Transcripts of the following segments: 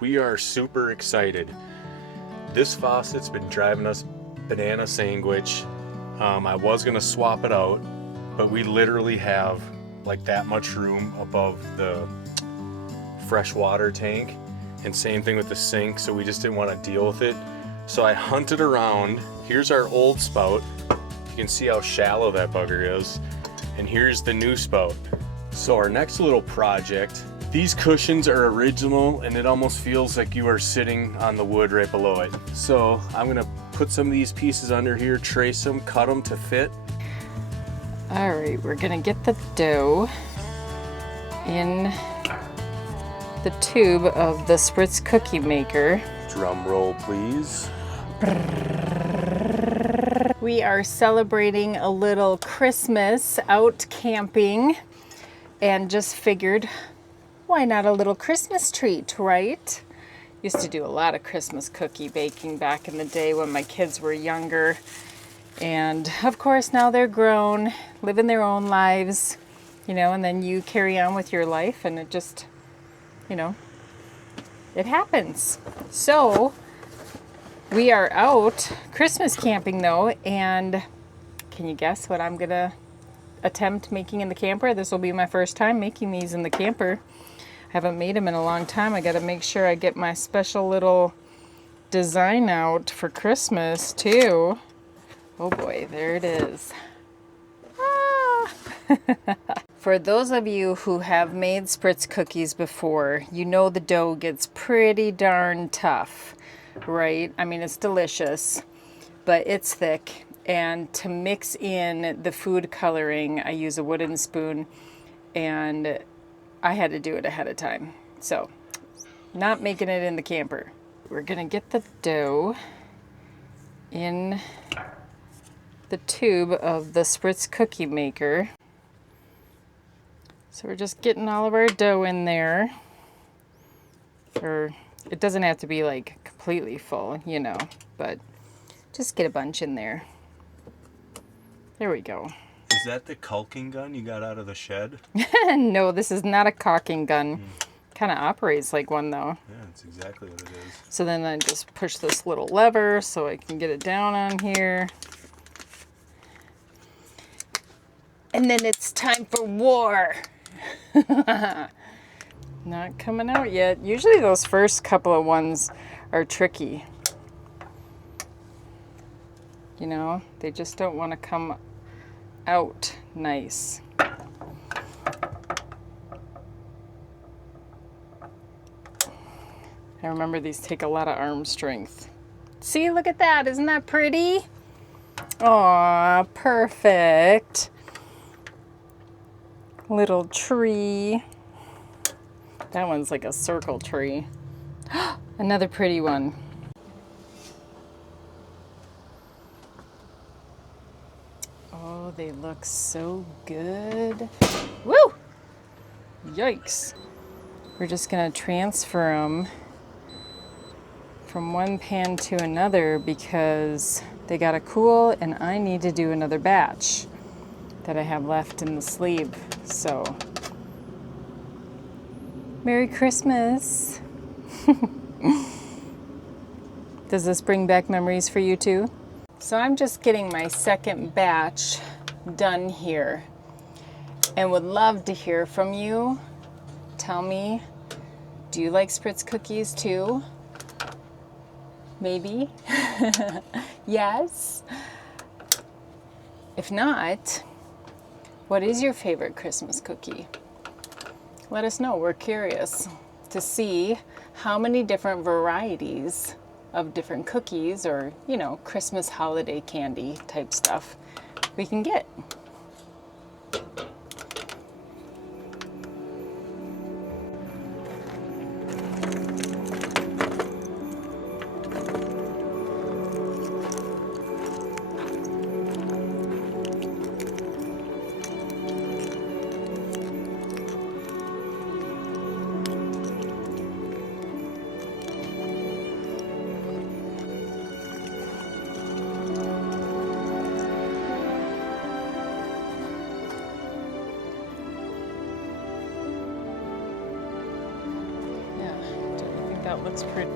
we are super excited. This faucet's been driving us banana sandwich. I was gonna swap it out, but we literally have like that much room above the fresh water tank, and same thing with the sink, so we just didn't want to deal with it. So I hunted around. Here's our old spout. You can see how shallow that bugger is. And here's the new spout. So our next little project, these cushions are original and it almost feels like you are sitting on the wood right below it. So I'm gonna put some of these pieces under here, trace them, cut them to fit. All right, we're gonna get the dough in the tube of the Spritz cookie maker. Drum roll, please. We are celebrating a little Christmas out camping and just figured, why not a little Christmas treat, right? Used to do a lot of Christmas cookie baking back in the day when my kids were younger. And of course now they're grown, living their own lives, you know, and then you carry on with your life and it just, you know, it happens. So we are out Christmas camping though, and can you guess what I'm gonna attempt making in the camper? This will be my first time making these in the camper. I haven't made them in a long time. I gotta make sure I get my special little design out for Christmas too. Oh boy, there it is. Ah! For those of you who have made Spritz cookies before, you know the dough gets pretty darn tough, right? I mean, it's delicious, but it's thick. And to mix in the food coloring, I use a wooden spoon, and I had to do it ahead of time. So, not making it in the camper. We're gonna get the dough in the tube of the Spritz cookie maker. So we're just getting all of our dough in there. Or it doesn't have to be like completely full, you know, but just get a bunch in there. There we go. Is that the caulking gun you got out of the shed? No, this is not a caulking gun. Kind of operates like one though. Yeah, that's exactly what it is. So then I just push this little lever so I can get it down on here. And then it's time for war. Not coming out yet. Usually those first couple of ones are tricky. You know, they just don't want to come out nice. I remember these take a lot of arm strength. See, look at that. Isn't that pretty? Aw, perfect. Little tree. That one's like a circle tree. Another pretty one. Oh, they look so good. Woo! Yikes. We're just gonna transfer them from one pan to another because they gotta cool and I need to do another batch that I have left in the sleeve. So, Merry Christmas. Does this bring back memories for you too? So I'm just getting my second batch done here and would love to hear from you. Tell me, do you like Spritz cookies too? Maybe? Yes? If not, what is your favorite Christmas cookie? Let us know. We're curious to see how many different varieties of different cookies or, you know, Christmas holiday candy type stuff we can get. it looks pretty.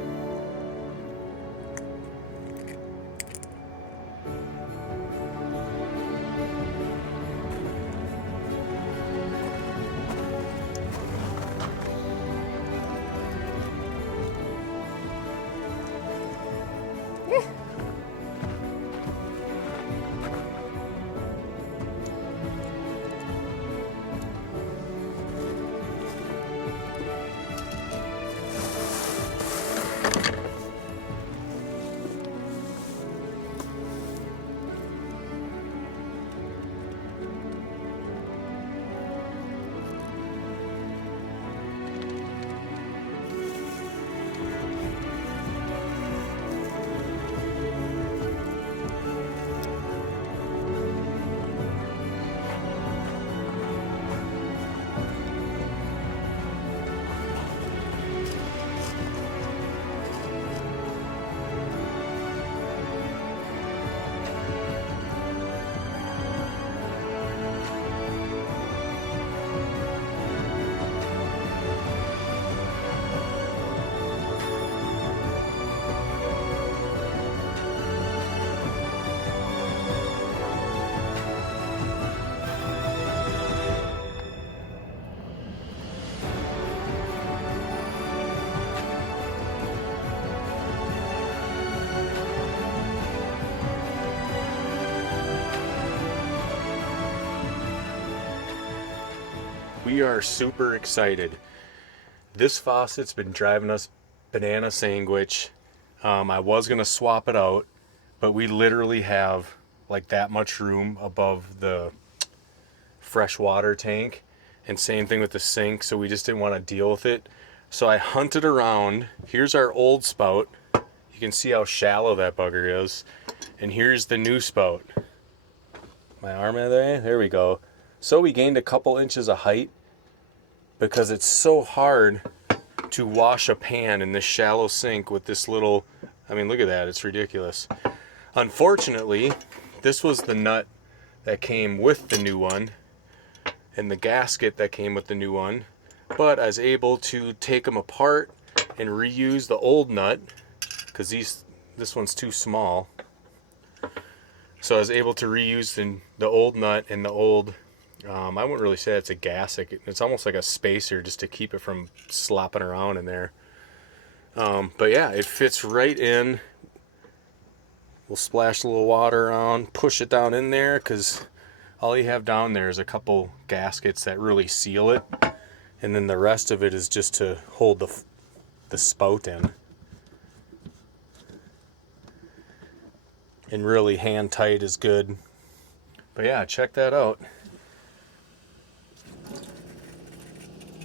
We are super excited. This faucet's been driving us banana sandwich. I was gonna swap it out, but we literally have like that much room above the fresh water tank, and same thing with the sink, so we just didn't want to deal with it. So I hunted around. Here's our old spout. You can see how shallow that bugger is. And here's the new spout. My arm in there? There we go. So we gained a couple inches of height because it's so hard to wash a pan in this shallow sink with this little, I mean, look at that, it's ridiculous. Unfortunately, this was the nut that came with the new one and the gasket that came with the new one, but I was able to take them apart and reuse the old nut because this one's too small. So I was able to reuse the old nut and the old, I wouldn't really say it's a gasket. It's almost like a spacer just to keep it from slopping around in there. But yeah, it fits right in. We'll splash a little water around, push it down in there, because all you have down there is a couple gaskets that really seal it. And then the rest of it is just to hold the spout in. And really hand tight is good. But yeah, check that out.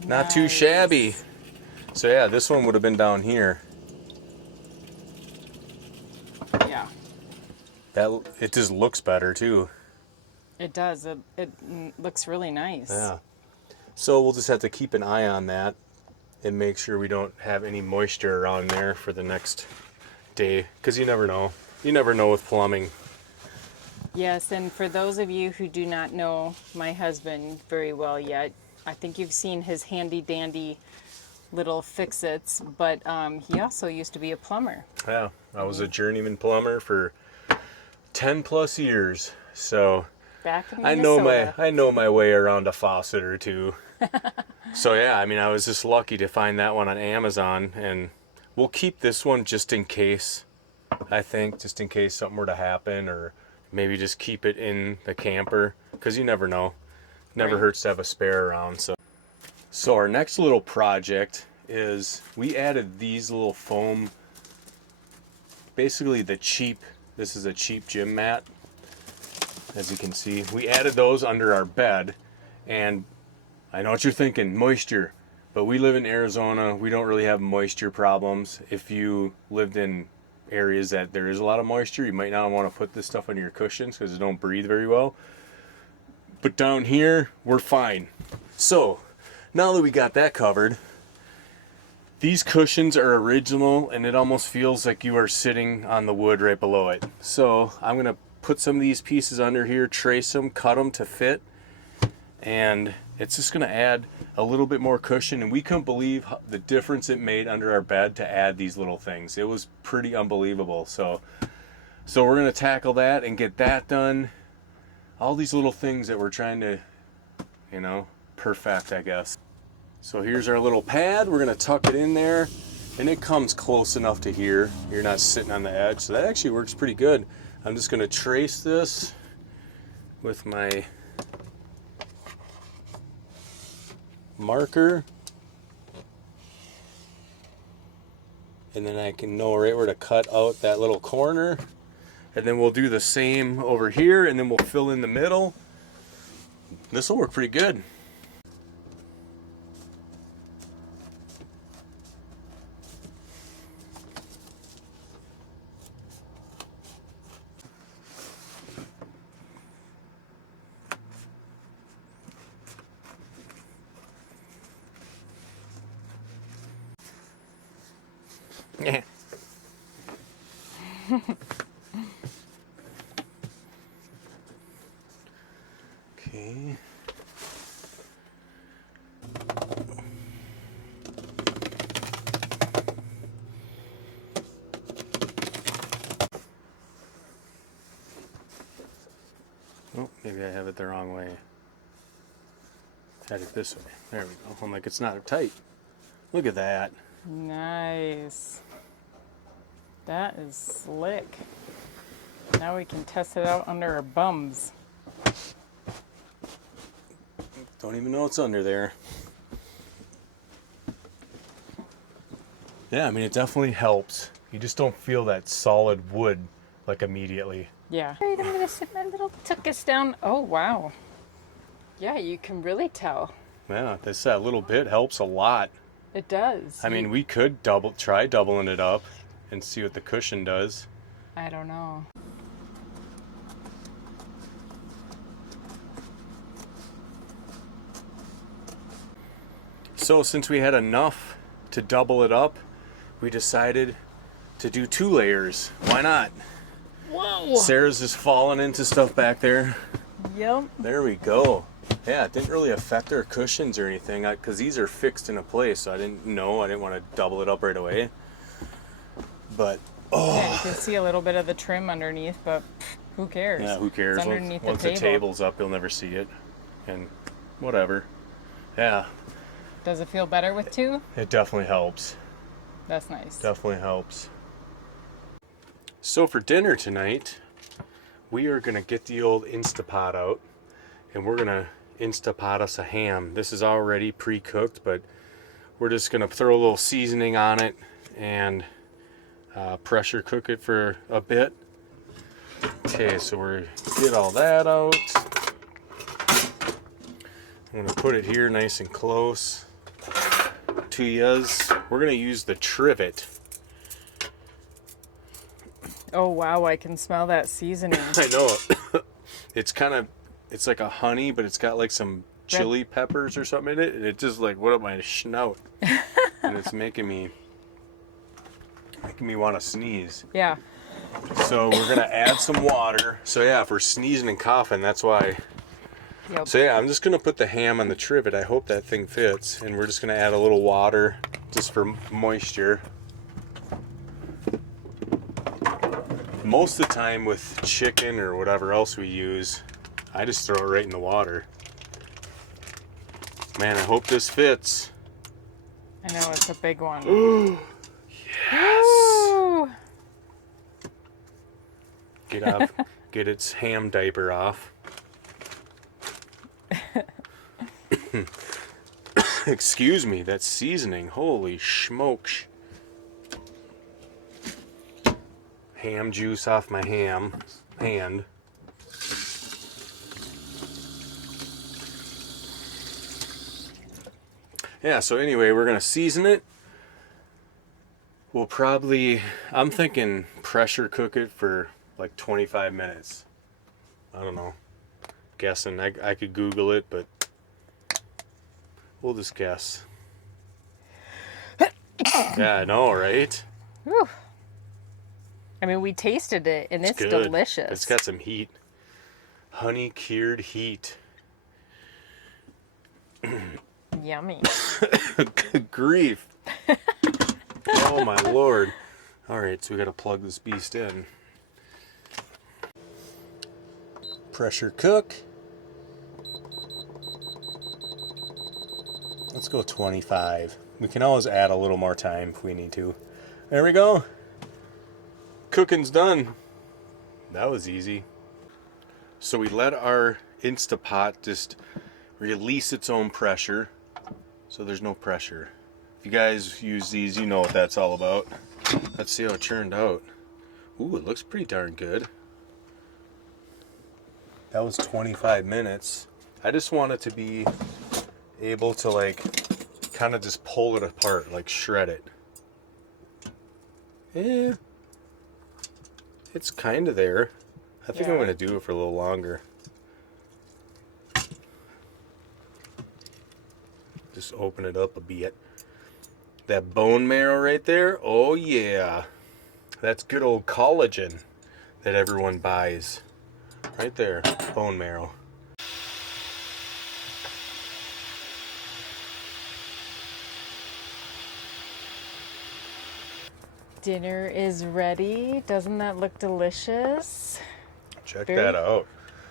Not too shabby. So yeah, this one would have been down here. Yeah. It just looks better too. It does. It looks really nice. Yeah. So we'll just have to keep an eye on that and make sure we don't have any moisture around there for the next day, because you never know. You never know with plumbing. Yes, and for those of you who do not know my husband very well yet, I think you've seen his handy dandy little fix-its, but he also used to be a plumber. Yeah, I was a journeyman plumber for 10 plus years, so Back in I know my way around a faucet or two. So yeah, I mean, I was just lucky to find that one on Amazon, and we'll keep this one just in case. I think just in case something were to happen, or maybe just keep it in the camper, because you never know. Never hurts to have a spare around. So our next little project is we added these little foam, basically this is a cheap gym mat, as you can see. We added those under our bed, and I know what you're thinking, moisture, but we live in Arizona. We don't really have moisture problems. If you lived in areas that there is a lot of moisture, you might not want to put this stuff under your cushions because it don't breathe very well. But down here, we're fine. So now that we got that covered, these cushions are original, and it almost feels like you are sitting on the wood right below it. So I'm gonna put some of these pieces under here, trace them, cut them to fit, and it's just going to add a little bit more cushion, and we couldn't believe the difference it made under our bed to add these little things. It was pretty unbelievable. So we're going to tackle that and get that done. All these little things that we're trying to, you know, perfect, I guess. So here's our little pad. We're going to tuck it in there, and it comes close enough to here. You're not sitting on the edge, so that actually works pretty good. I'm just going to trace this with my marker, and then I can know right where to cut out that little corner, and then we'll do the same over here, and then we'll fill in the middle. This will work pretty good. Yeah. Okay. Oh, maybe I have it the wrong way. Had it this way. There we go. I'm like, it's not tight. Look at that. Nice. That is slick. Now we can test it out under our bums. Don't even know it's under there. Yeah, I mean, it definitely helps. You just don't feel that solid wood like immediately. Yeah. All right, I'm gonna sit my little tuchus down. Oh, wow. Yeah, you can really tell. Yeah, this little bit helps a lot. It does. I mean, we could try doubling it up and see what the cushion does. I don't know. So since we had enough to double it up, we decided to do 2 layers. Why not? Whoa! Sarah's just falling into stuff back there. Yep. There we go. Yeah, it didn't really affect our cushions or anything because these are fixed into place, so I didn't want to double it up right away. But, Yeah, you can see a little bit of the trim underneath, but who cares? Yeah, who cares? It's underneath Once the the table. table's up, you'll never see it. And whatever. Yeah, Does it feel better with 2? it definitely helps. That's nice. Definitely helps. So for dinner tonight, we are going to get the old Instapot out, and we're going to Instapot us a ham. This is already pre-cooked, but we're just going to throw a little seasoning on it and pressure cook it for a bit. Okay, so we're get all that out. I'm going to put it here nice and close to yous. We're going to use the trivet. Oh, wow, I can smell that seasoning. I know. It's like a honey, but it's got like some chili peppers or something in it, and it just like went up my snout. And it's making me want to sneeze. Yeah. So we're gonna add some water. So yeah, if we're sneezing and coughing, that's why. Yep. So yeah, I'm just gonna put the ham on the trivet. I hope that thing fits, and we're just gonna add a little water just for moisture. Most of the time with chicken or whatever else we use, I just throw it right in the water. Man, I hope this fits. I know, it's a big one. Yes! Ooh. Get its ham diaper off. Excuse me, that seasoning. Holy smokes. Ham juice off my hand. Yeah, so anyway, we're gonna season it. We'll probably, I'm thinking pressure cook it for like 25 minutes. I don't know. Guessing. I could Google it, but we'll just guess. Yeah, I know, right? Whew. I mean, we tasted it, and it's good. delicious. It's got some heat. Honey cured heat. Yummy. Good grief. Oh my lord. Alright, so we gotta plug this beast in. Pressure cook. Let's go 25. We can always add a little more time if we need to. There we go. Cooking's done. That was easy. So we let our Instapot just release its own pressure. So there's no pressure. If you guys use these, you know what that's all about. Let's see how it turned out. Ooh, it looks pretty darn good. That was 25 minutes. I just want it to be able to like kind of just pull it apart, like shred it. Yeah, it's kind of there. I think I'm going to do it for a little longer. Just open it up a bit. That bone marrow right there, oh yeah. That's good old collagen that everyone buys. Right there, bone marrow. Dinner is ready. Doesn't that look delicious? Check that out.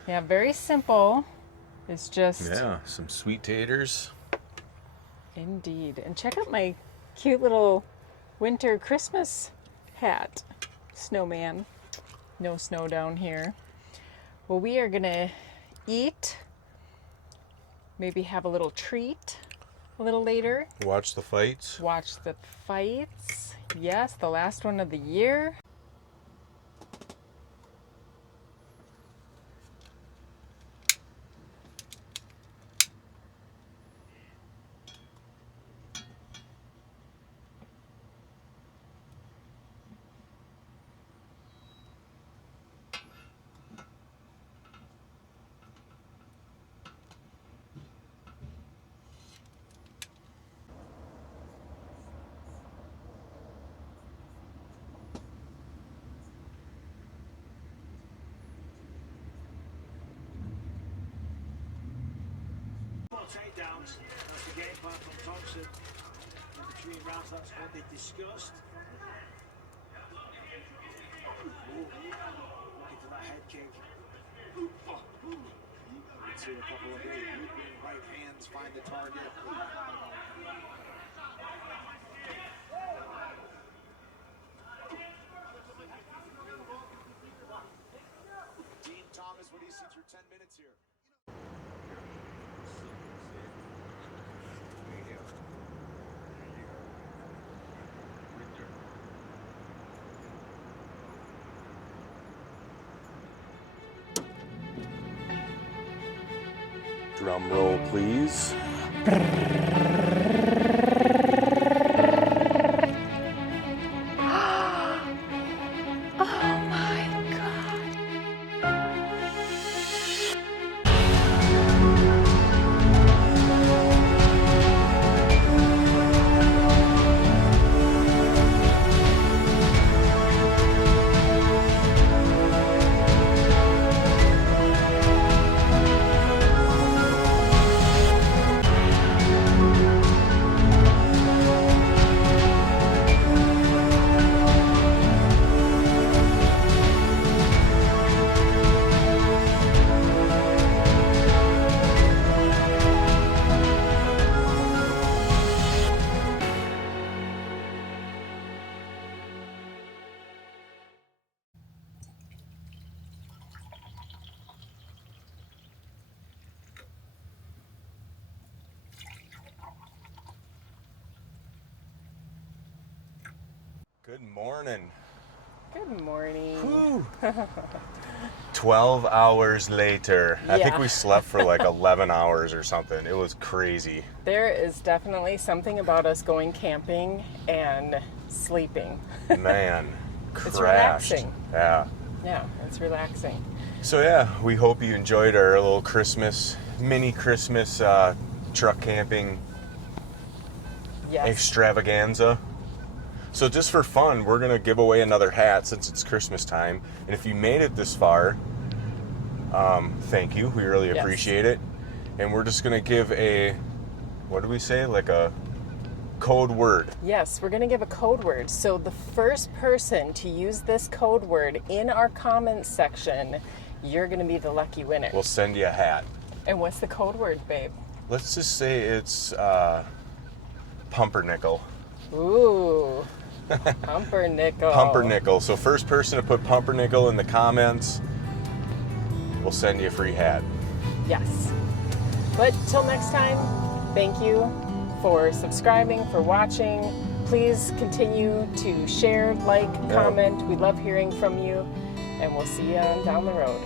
Yeah, very simple. It's just... Yeah, some sweet taters. Indeed. And check out my cute little winter Christmas hat. Snowman. No snow down here. Well, we are gonna eat. Maybe have a little treat a little later. Watch the fights. Watch the fights. Yes, the last one of the year. Takedowns. That's the game plan from Thompson. In between rounds, that's what they discussed. Looking for that head kick. Let's see a couple of right hands find the target. Dean Thomas, what do you see through 10 minutes here? Drum roll, please. Good morning. Good morning. Whew. 12 hours later. I think Yeah. we slept for like 11 hours or something. It was crazy. There is definitely something about us going camping and sleeping. Man, It's crashed. relaxing. Yeah. Yeah, it's relaxing. So yeah, we hope you enjoyed our little Christmas, mini Christmas truck camping Yes. extravaganza. So just for fun, we're going to give away another hat since it's Christmas time. And if you made it this far, thank you. We really Yes. appreciate it. And we're just going to give a what do we say? Like a code word. Yes, we're going to give a code word. So the first person to use this code word in our comments section, you're going to be the lucky winner. We'll send you a hat. And what's the code word, babe? Let's just say it's pumpernickel. Ooh, pumpernickel. Pumpernickel. So first person to put pumpernickel in the comments, we'll send you a free hat. Yes. But till next time, thank you for subscribing, for watching. Please continue to share, like, comment. We love hearing from you, and we'll see you on down the road.